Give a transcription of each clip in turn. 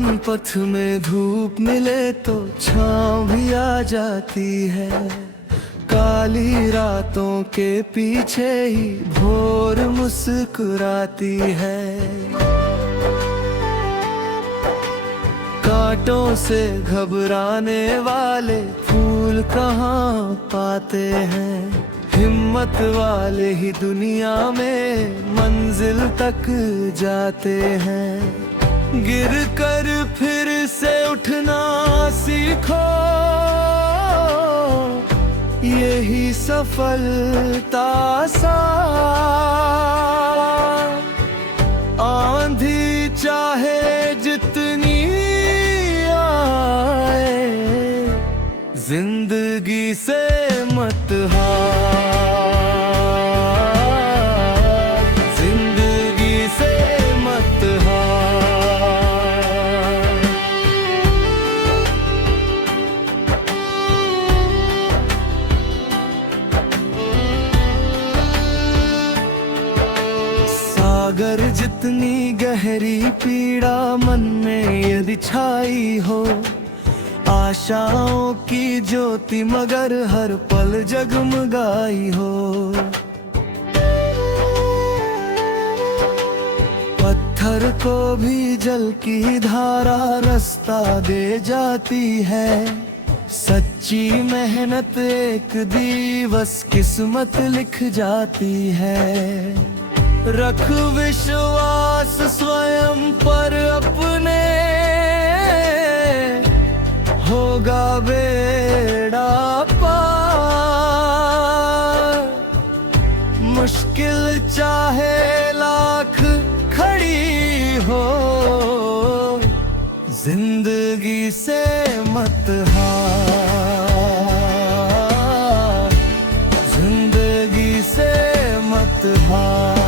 जीवन पथ में धूप मिले तो छाँव भी आ जाती है। काली रातों के पीछे ही भोर मुस्कुराती है। कांटों से घबराने वाले फूल कहाँ पाते हैं। हिम्मत वाले ही दुनिया में मंजिल तक जाते हैं। गिर कर फिर से उठना सीखो, यही सफलता सा। आंधी चाहे जितनी आए, जिंदगी से मत हार। जिंदगी से मत हार। सागर जितनी गहरी पीड़ा मन में यदि छाई हो, आशाओं की ज्योति मगर हर पल जगमगाई हो। पत्थर को भी जल की धारा रास्ता दे जाती है। सच्ची मेहनत एक दिवस किस्मत लिख जाती है। रख विश्वास स्वयं पर अपने, होगा बेड़ा पार। मुश्किल चाहे लाख खड़ी हो, जिंदगी से मत हार। जिंदगी से मत हार।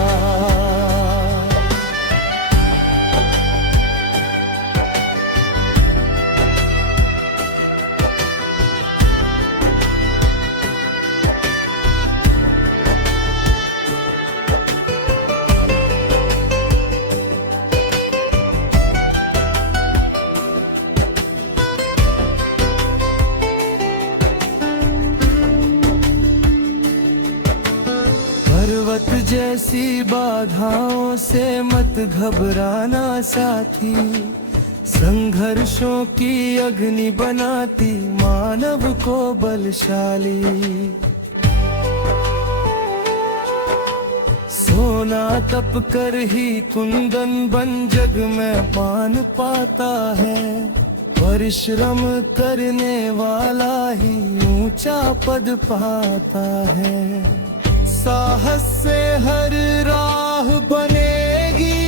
पर्वत जैसी बाधाओं से मत घबराना साथी। संघर्षों की अग्नि बनाती मानव को बलशाली। सोना तप कर ही कुंदन बन जग में पान पाता है। परिश्रम करने वाला ही ऊंचा पद पाता है। साहस से हर राह बनेगी,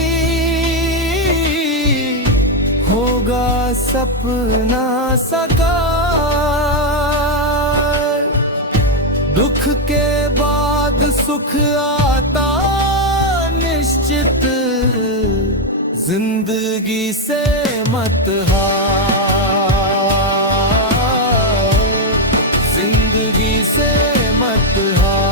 होगा सपना साकार। दुख के बाद सुख आता निश्चित, जिंदगी से मत हार। जिंदगी से मत हार।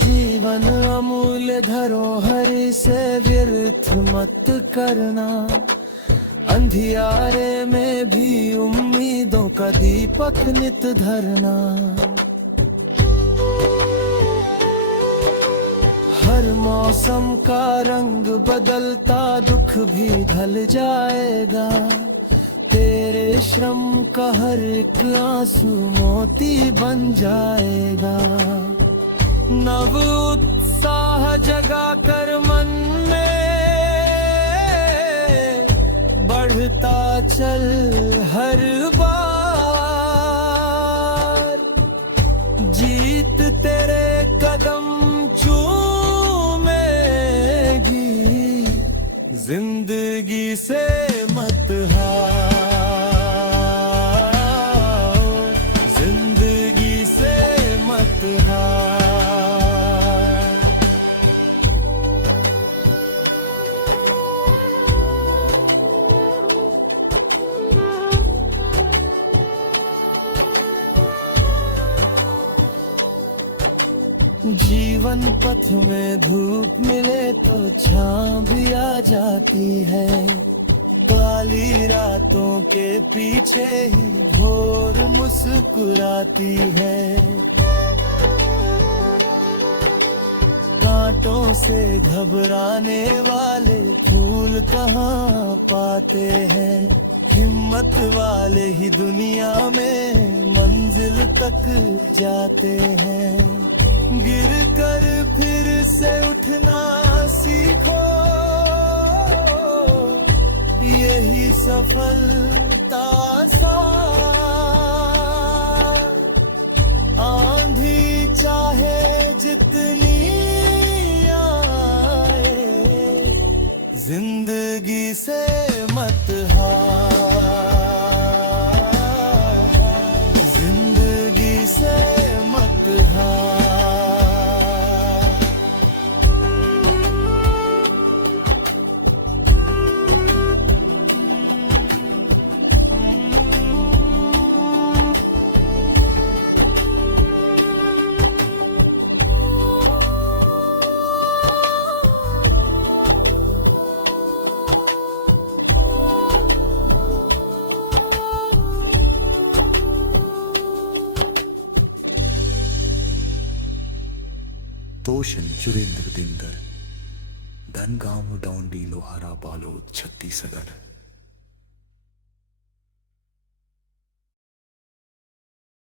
जीवन अमूल्य धरोहर से व्यर्थ मत करना। अंधियारे में भी उम्मीदों का दीपक नित धरना। हर मौसम का रंग बदलता, दुख भी ढल जाएगा। तेरे श्रम का हर एक आंसू मोती बन जाएगा। नव उत्साह जगा कर मन में, बढ़ता चल हर बार। जीत तेरे कदम चूमेगी, जिंदगी से मत हार। जीवन पथ में धूप मिले तो छाँव भी आ जाती है। काली रातों के पीछे ही भोर मुस्कुराती है। कांटों से घबराने वाले फूल कहाँ पाते हैं। हिम्मत वाले ही दुनिया में मंजिल तक जाते हैं। गिर कर फिर से उठना सीखो, यही सफलता सा। आंधी चाहे जितनी आए, जिंदगी से मत हार, जिंदगी से मत हार। तोशन चुरेंद्र दिंदर, धनगांव डाउंडी लोहारा बालोद छत्तीसगढ़।